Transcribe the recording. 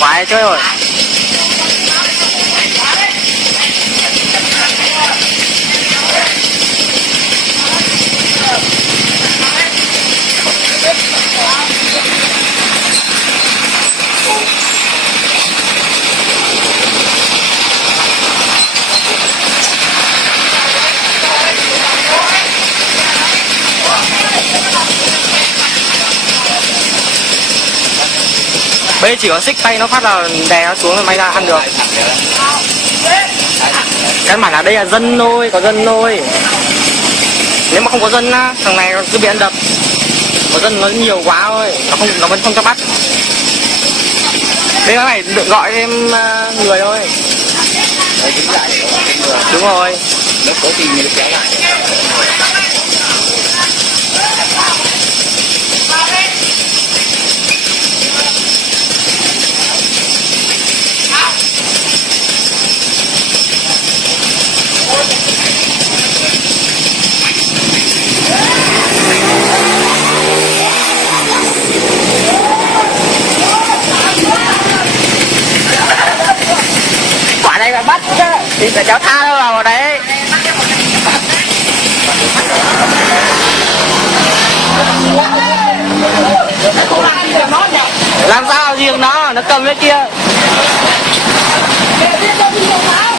Quái chơi rồi. Bây giờ chỉ có xích tay nó phát là đè nó xuống là may ra ăn được. Căn bản là đây là dân thôi, có dân thôi. Nếu mà không có dân á, thằng này cứ bị ăn đập. Có dân nó nhiều quá thôi, nó vẫn không cho bắt. Đây cái này được gọi thêm người thôi. Đúng rồi. Nó có gì như kéo lại. Quả này mà bắt thì phải cháu tha đâu vào đấy. Làm sao riêng nó cầm cái kia.